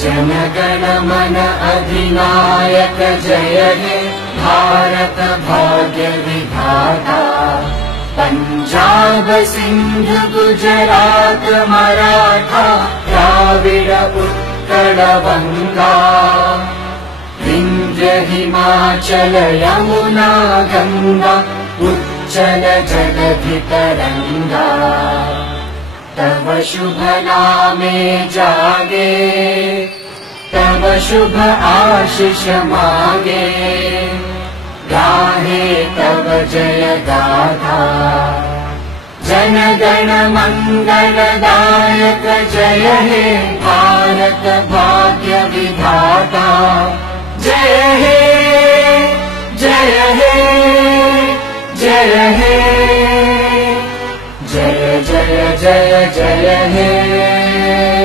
जनगण मन अधिनायक जय हे भारत भाग्य विधाता। पंजाब सिंध गुजरात मराठा द्राविड उत्कल बंगा। विंध्य हिमाचल यमुना गंगा उच्चल जगधि तरंगा। तव शुभ नामे जागे तव शुभ आशीष मागे। गाहे तव जय गाथा जनगण मंगलदायक जय हे भारत भाग्य विधाता। जय हे जय हे जय हे जय जय जय जय हे।